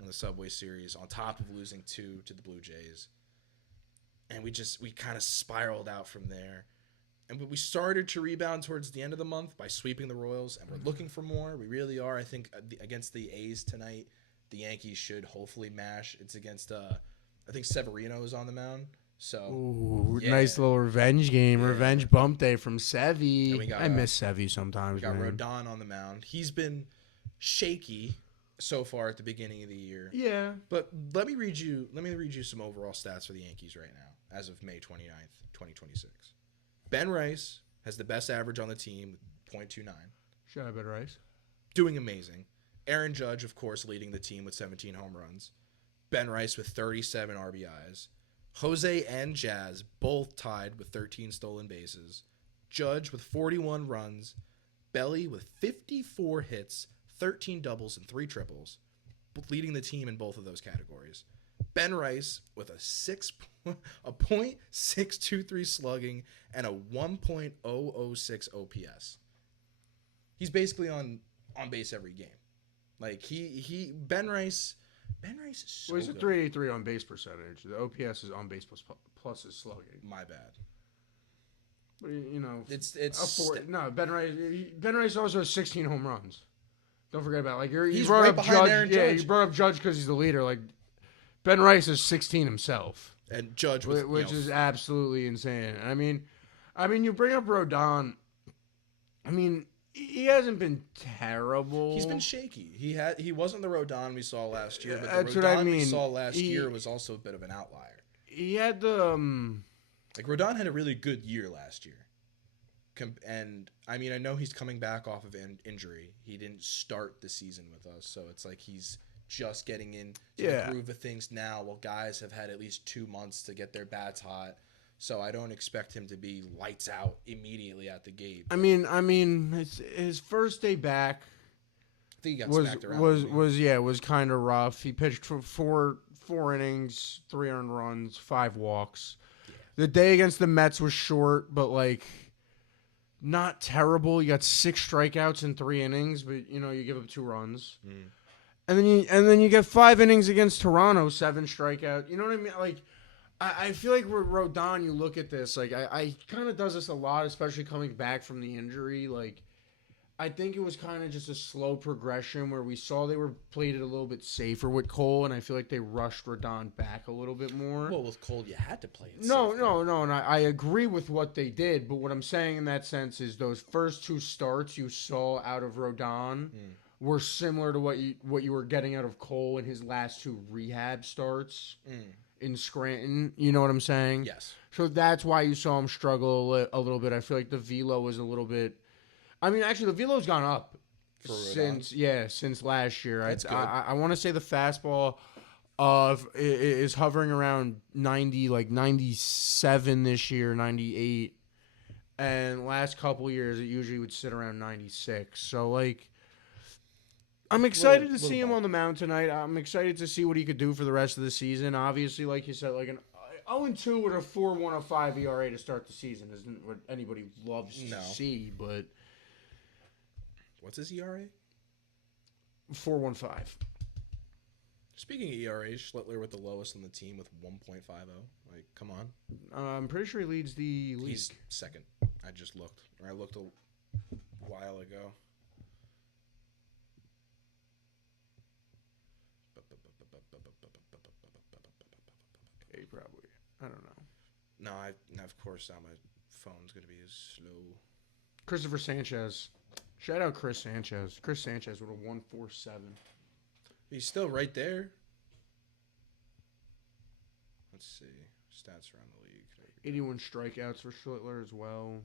in the Subway Series on top of losing 2 to the Blue Jays. And we kind of spiraled out from there. And we started to rebound towards the end of the month by sweeping the Royals, and we're looking for more. We really are. I think against the A's tonight, the Yankees should hopefully mash. It's against, I think Severino is on the mound. So, nice little revenge game, revenge bump day from Sevy. I miss Sevy sometimes. We got Rodon on the mound. He's been shaky so far at the beginning of the year. Yeah. But let me read you some overall stats for the Yankees right now, as of May 29th, 2026. Ben Rice has the best average on the team, .29. Shout out Ben Rice. Doing amazing. Aaron Judge, of course, leading the team with 17 home runs. Ben Rice with 37 RBIs. Jose and Jazz both tied with 13 stolen bases. Judge with 41 runs. Belly with 54 hits, 13 doubles, and 3 triples, leading the team in both of those categories. Ben Rice with a .623 slugging and a 1.006 OPS. He's basically on base every game. Like Ben Rice is so Well, he's a good. 383 on base percentage. The OPS is on base plus his slugging. My bad. But you know, Ben Rice also has 16 home runs. Don't forget about it. Like he's brought right up behind Judge. Aaron Yeah, Judge. you brought up Judge because he's the leader. Like Ben Rice is 16 himself, and Judge with, which is absolutely insane. I mean, you bring up Rodon. I mean, he hasn't been terrible. He's been shaky. He wasn't the Rodon we saw last year, but That's the what I Rodon mean. we saw last year was also a bit of an outlier. He had the like Rodon had a really good year last year. And I mean, I know he's coming back off of injury. He didn't start the season with us, so it's like he's just getting into the groove of things now, while guys have had at least 2 months to get their bats hot. So I don't expect him to be lights out immediately at the gate. I mean, his first day back, I think he got smacked around. Was kind of rough. He pitched for four innings, 3 earned runs, 5 walks. Yeah. The day against the Mets was short, but like not terrible. You got 6 strikeouts in 3 innings, but you give up 2 runs. Mm. And then you get 5 innings against Toronto, 7 strikeout. You know what I mean? Like, I feel like with Rodon, you look at this, like, I kind of does this a lot, especially coming back from the injury. Like, I think it was kind of just a slow progression where we saw they were played it a little bit safer with Cole, and I feel like they rushed Rodon back a little bit more. Well, with Cole, you had to play it No, and I agree with what they did, but what I'm saying in that sense is those first 2 starts you saw out of Rodon were similar to what you were getting out of Cole in his last 2 rehab starts in Scranton. You know what I'm saying? Yes. So that's why you saw him struggle a little bit. I feel like the velo was a little bit. I mean, actually, the velo's gone up since last year. That's good. I want to say the fastball is hovering around 90, like 97 this year, 98, and last couple years it usually would sit around 96. So like. I'm excited to see him on the mound tonight. I'm excited to see what he could do for the rest of the season. Obviously, like you said, like an 0-2 with a 4.105 ERA to start the season isn't what anybody loves to see, but what's his ERA? 4.15. Speaking of ERA, Schlittler with the lowest on the team with 1.50. Like, come on. I'm pretty sure he leads the league. He's second. I just looked. Or I looked a while ago. He probably. I don't know. No, of course, now my phone's going to be as slow. Christopher Sanchez. Shout out Chris Sanchez. Chris Sanchez with a 1.47. He's still right there. Let's see. Stats around the league. 81 strikeouts for Schlittler as well.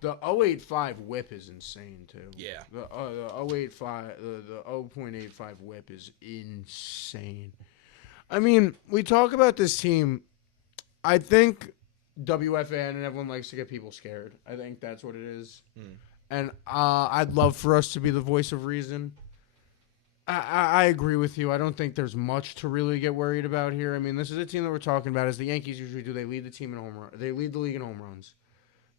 The 0.85 whip is insane too. Yeah. The 0.85 the 0.85 whip is insane. I mean, we talk about this team. I think WFAN and everyone likes to get people scared. I think that's what it is. And I'd love for us to be the voice of reason. I agree with you. I don't think there's much to really get worried about here. I mean, this is a team that we're talking about, as the Yankees usually do. They lead the team in home run. They lead the league in home runs.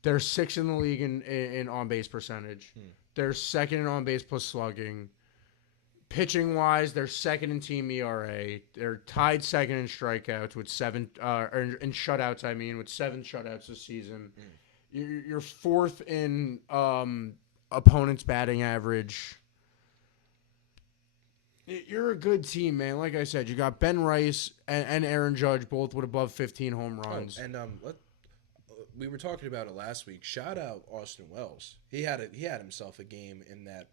They're 6th in the league in on-base percentage. They're 2nd in on-base plus slugging. Pitching-wise, they're 2nd in team ERA. They're tied 2nd in strikeouts with 7 in shutouts. I mean, with 7 shutouts this season. You're 4th in opponents' batting average. You're a good team, man. Like I said, you got Ben Rice and Aaron Judge both with above 15 home runs. Oh, and we were talking about it last week. Shout out Austin Wells. He had himself a game in that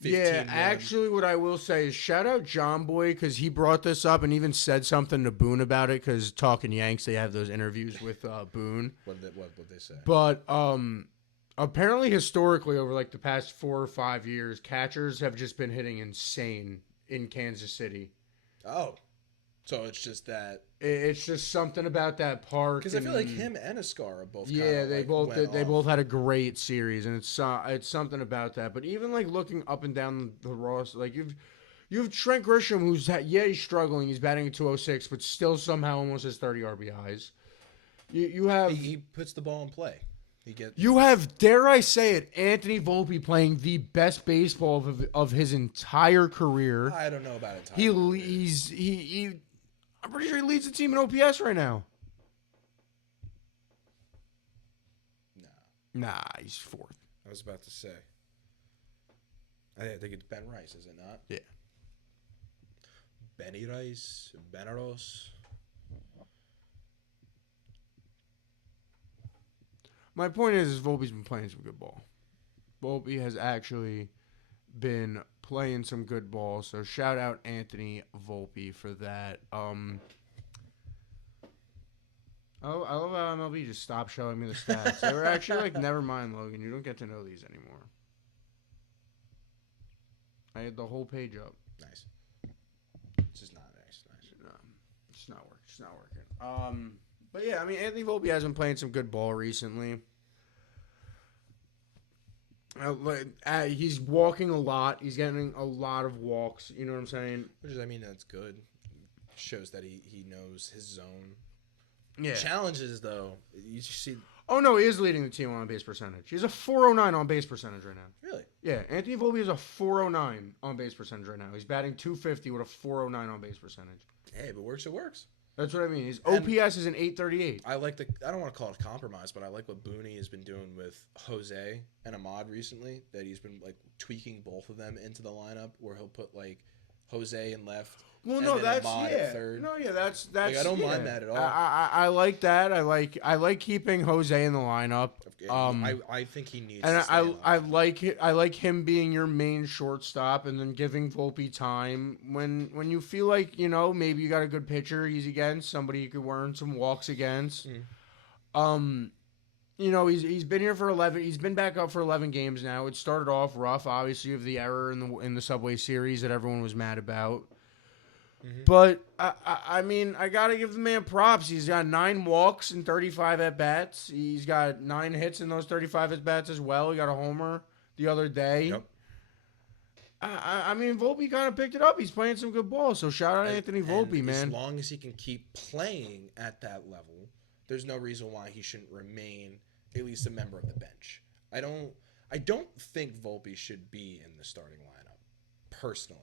15 Yeah, actually what I will say is shout out John Boy, because he brought this up and even said something to Boone about it, because Talking Yanks, they have those interviews with Boone. What did they say? But apparently historically over like the past 4 or 5 years, catchers have just been hitting insane in Kansas City. Oh. So it's just that it's just something about that park. Because I feel like him and Ascar are both. Yeah, they both had a great series, and it's something about that. But even like looking up and down the roster, like you have Trent Grisham, who's he's struggling. He's batting at 206, but still somehow almost has 30 RBIs. You have he puts the ball in play. You have, dare I say it, Anthony Volpe playing the best baseball of his entire career. I don't know about it. I'm pretty sure he leads the team in OPS right now. Nah, he's 4th. I was about to say. I think it's Ben Rice, is it not? Yeah. Benny Rice, Benaros. My point is Volpe's been playing some good ball. Volpe has actually been playing some good ball, so shout out Anthony Volpe for that. Oh, I love how MLB just stopped showing me the stats. They were actually like, never mind, Logan. You don't get to know these anymore. I had the whole page up. Nice. It's just not nice. No, it's not working. It's not working. But yeah, I mean, Anthony Volpe has been playing some good ball recently. He's walking a lot. He's getting a lot of walks. You know what I'm saying? I mean, that's good. Shows that he knows his zone. Yeah. Challenges, though. You see. Oh, no, he is leading the team on base percentage. He's a 409 on base percentage right now. Really? Yeah, Anthony Volpe is a 409 on base percentage right now. He's batting .250 with a 409 on base percentage. Hey, if it works, it works. That's what I mean. His OPS is an 838. I don't want to call it a compromise, but I like what Booney has been doing with Jose and Ahmad recently. That he's been like tweaking both of them into the lineup, where he'll put like Jose in left. Well, no, that's third. No, yeah, that's. Like, I don't mind that at all. I like that. I like keeping Jose in the lineup. I think he needs. And to I like him being your main shortstop, and then giving Volpe time when you feel like maybe you got a good pitcher he's against, somebody you could earn some walks against. He's been here for 11. He's been back up for 11 games now. It started off rough, obviously, with the error in the Subway Series that everyone was mad about. Mm-hmm. But, I mean, I got to give the man props. He's got 9 walks and 35 at-bats. He's got 9 hits in those 35 at-bats as well. He got a homer the other day. Yep. I mean, Volpe kind of picked it up. He's playing some good ball. So, shout out to Anthony Volpe, man. As long as he can keep playing at that level, there's no reason why he shouldn't remain at least a member of the bench. I don't think Volpe should be in the starting lineup, personally.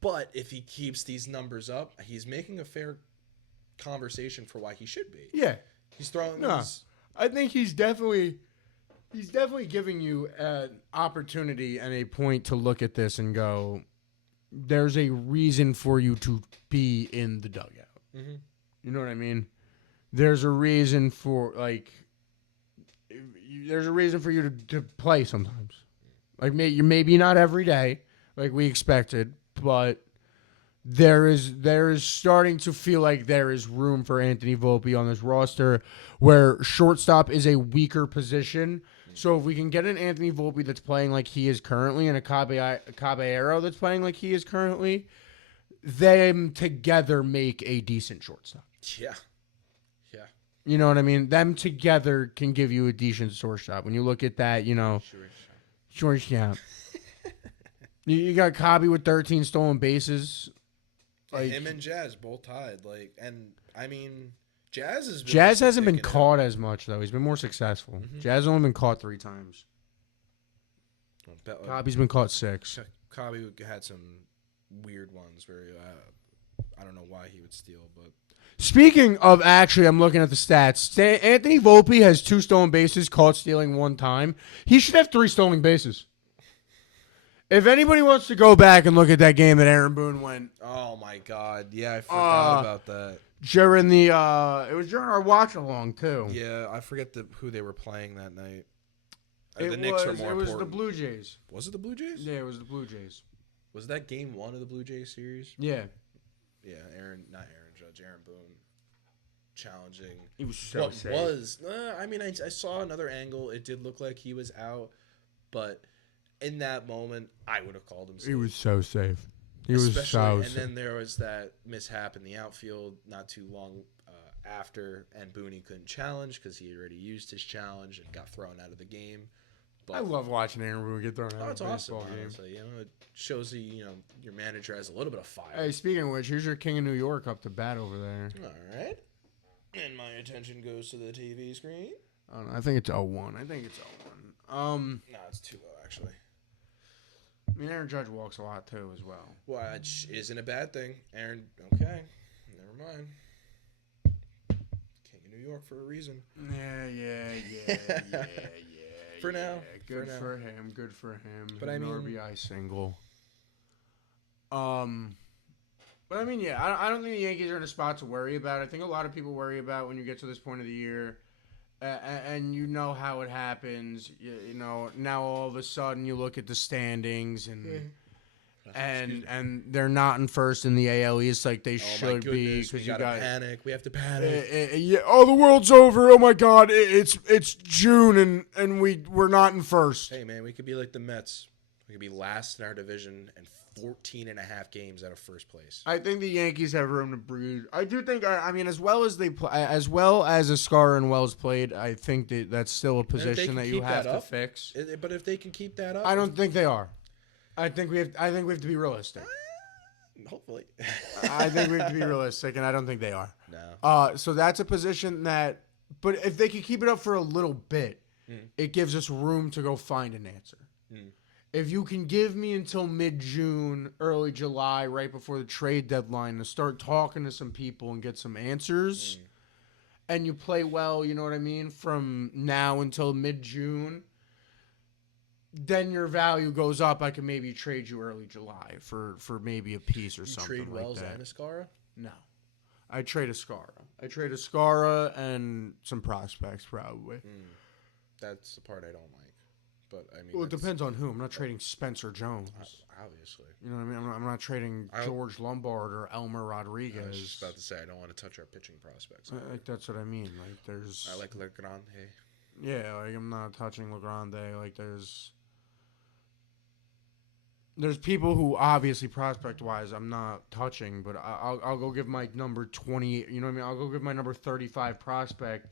But if he keeps these numbers up, he's making a fair conversation for why he should be. Yeah. He's throwing these... I think he's definitely giving you an opportunity and a point to look at this and go, there's a reason for you to be in the dugout. Mm-hmm. You know what I mean? There's a reason for, there's a reason for you to play sometimes. Like, maybe not every day, like we expected, but there is starting to feel like there is room for Anthony Volpe on this roster, where shortstop is a weaker position. So if we can get an Anthony Volpe that's playing like he is currently, and a Caballero that's playing like he is currently, them together make a decent shortstop. Yeah. You know what I mean? Them together can give you a decent shortstop. When you look at that, shortstop. You got Cobby with 13 stolen bases. Him and Jazz both tied. Jazz hasn't been caught as much, though. He's been more successful. Mm-hmm. Jazz only been caught 3 times. Cobby's been caught 6. Cobby had some weird ones where I don't know why he would steal, but... Speaking of, actually, I'm looking at the stats. Anthony Volpe has 2 stolen bases, caught stealing 1 time. He should have 3 stolen bases. If anybody wants to go back and look at that game that Aaron Boone went. Oh my God! Yeah, I forgot about that. During it was during our watch along too. Yeah, I forget who they were playing that night. The Knicks were more important. It was the Blue Jays. Was it the Blue Jays? Yeah, it was the Blue Jays. Was that game 1 of the Blue Jays series? Yeah. Yeah, Aaron Boone challenging. He was so safe. I saw another angle. It did look like he was out, but in that moment, I would have called him safe. He was so safe. And then there was that mishap in the outfield not too long after, and Booney couldn't challenge because he already used his challenge and got thrown out of the game. But I love watching Aaron Boone get thrown out of a baseball game. So, it shows your manager has a little bit of fire. Hey, speaking of which, here's your King of New York up to bat over there. All right. And my attention goes to the TV screen. I think it's 0-1. No, it's 2-0, actually. I mean, Aaron Judge walks a lot, too, as well. Which isn't a bad thing. Aaron, okay. Never mind. King of New York for a reason. Yeah. For now. Good for him. But I mean, RBI single. But I mean, yeah, I don't think the Yankees are in a spot to worry about. I think a lot of people worry about when you get to this point of the year, and you know how it happens. Now all of a sudden you look at the standings, and and they're not in first in the AL East like they should be because you got panic. We have to panic. The world's over. Oh my God, it's June and we're not in first. Hey man, we could be like the Mets. We could be last in our division and 14 and a half games out of first place. I think the Yankees have room to breathe. I do think. I mean, as well as Escara and Wells played, I think that's still a position that you have to fix. But if they can keep that up, I don't think they are. I think we have to be realistic. Hopefully. I think we have to be realistic, and I don't think they are. No. So that's a position that. But if they can keep it up for a little bit, it gives us room to go find an answer. If you can give me until mid-June, early July, right before the trade deadline, to start talking to some people and get some answers, and you play well, you know what I mean, from now until mid-June, then your value goes up. I can maybe trade you early July for maybe a piece or something like that. You trade Wells and Escara? No. I trade Escara and some prospects probably. That's the part I don't like. But I mean, well, it depends on who. I'm not trading Spencer Jones. Obviously. You know what I mean? I'm not trading George Lombard or Elmer Rodriguez. I was just about to say, I don't want to touch our pitching prospects. Like, that's what I mean. Like, there's... I like Legrand. Yeah, like, I'm not touching Legrand. Like, there's people who, obviously, prospect-wise, I'm not touching, but I'll go give my number 20... You know what I mean? I'll go give my number 35 prospect,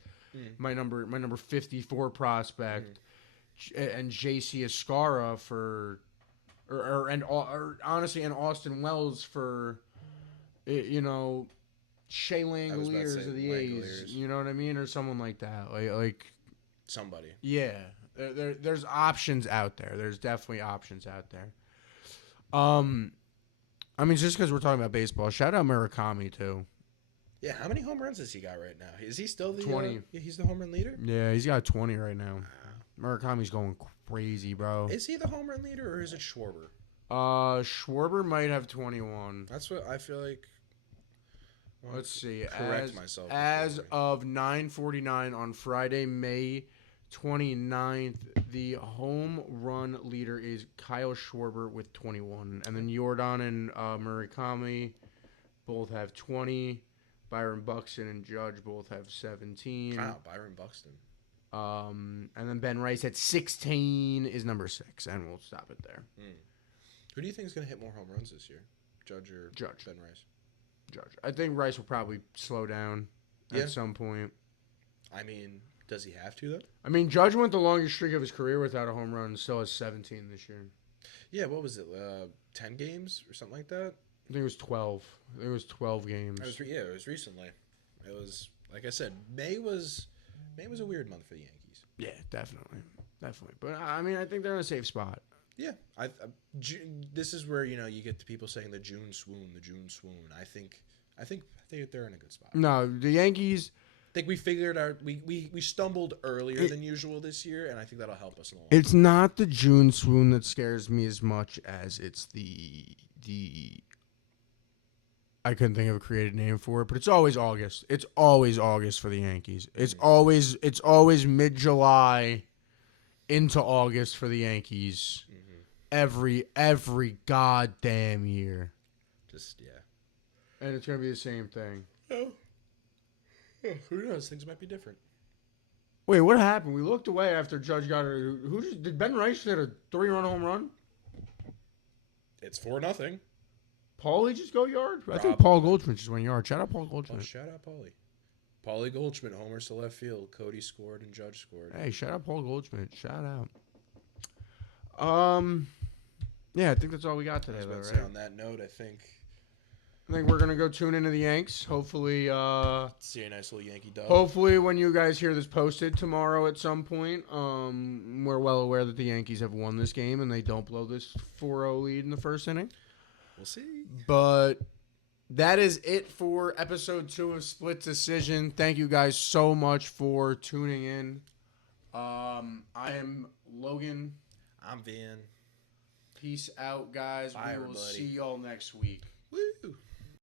my number 54 prospect... and J.C. Escara for, or honestly, and Austin Wells for, Shea Langoliers of the A's. You know what I mean, or someone like that, like somebody. Yeah, there's options out there. There's definitely options out there. I mean, just because we're talking about baseball, shout out Murakami too. Yeah, how many home runs has he got right now? Is he still the 20? He's the home run leader. Yeah, he's got 20 right now. Murakami's going crazy, bro. Is he the home run leader or is it Schwarber? Schwarber might have 21. That's what I feel like. Let's see. Correct myself. As of 9:49 on Friday, May 29th, the home run leader is Kyle Schwarber with 21. And then Jordan and Murakami both have 20. Byron Buxton and Judge both have 17. Wow, Byron Buxton. And then Ben Rice at 16 is number 6, and we'll stop it there. Who do you think is going to hit more home runs this year, Judge or Ben Rice? Judge. I think Rice will probably slow down at some point. I mean, does he have to, though? I mean, Judge went the longest streak of his career without a home run and still has 17 this year. Yeah, what was it, 10 games or something like that? I think it was 12. It was 12 games. It was recently. It was, like I said, May was a weird month for the Yankees. Yeah, definitely. But, I mean, I think they're in a safe spot. Yeah. This is where, you get the people saying the June swoon. I think they're in a good spot. No, the Yankees... I think we figured out we stumbled earlier than usual this year, and I think that'll help us in the long It's not the June swoon that scares me as much as it's the I couldn't think of a creative name for it, but it's always August. It's always August for the Yankees. It's always mid-July into August for the Yankees. Every goddamn year. And it's going to be the same thing. Oh. Who knows? Things might be different. Wait, what happened? We looked away after Judge got a... Did Ben Rice hit a 3-run home run? It's 4-0. Paulie just go yard? I think Paul Goldschmidt just went yard. Shout out Paul Goldschmidt. Oh, shout out Paulie. Paulie Goldschmidt, homers to left field. Cody scored and Judge scored. Hey, shout out Paul Goldschmidt. Shout out. Yeah, I think that's all we got today, though, right? On that note, I think we're going to go tune into the Yanks. Hopefully, see a nice little Yankee dub. Hopefully, when you guys hear this posted tomorrow at some point, we're well aware that the Yankees have won this game and they don't blow this 4-0 lead in the first inning. We'll see. But that is it for episode 2 of Split Decision. Thank you guys so much for tuning in. I am Logan. I'm Van. Peace out, guys. Bye, we will everybody. see y'all next week. Woo!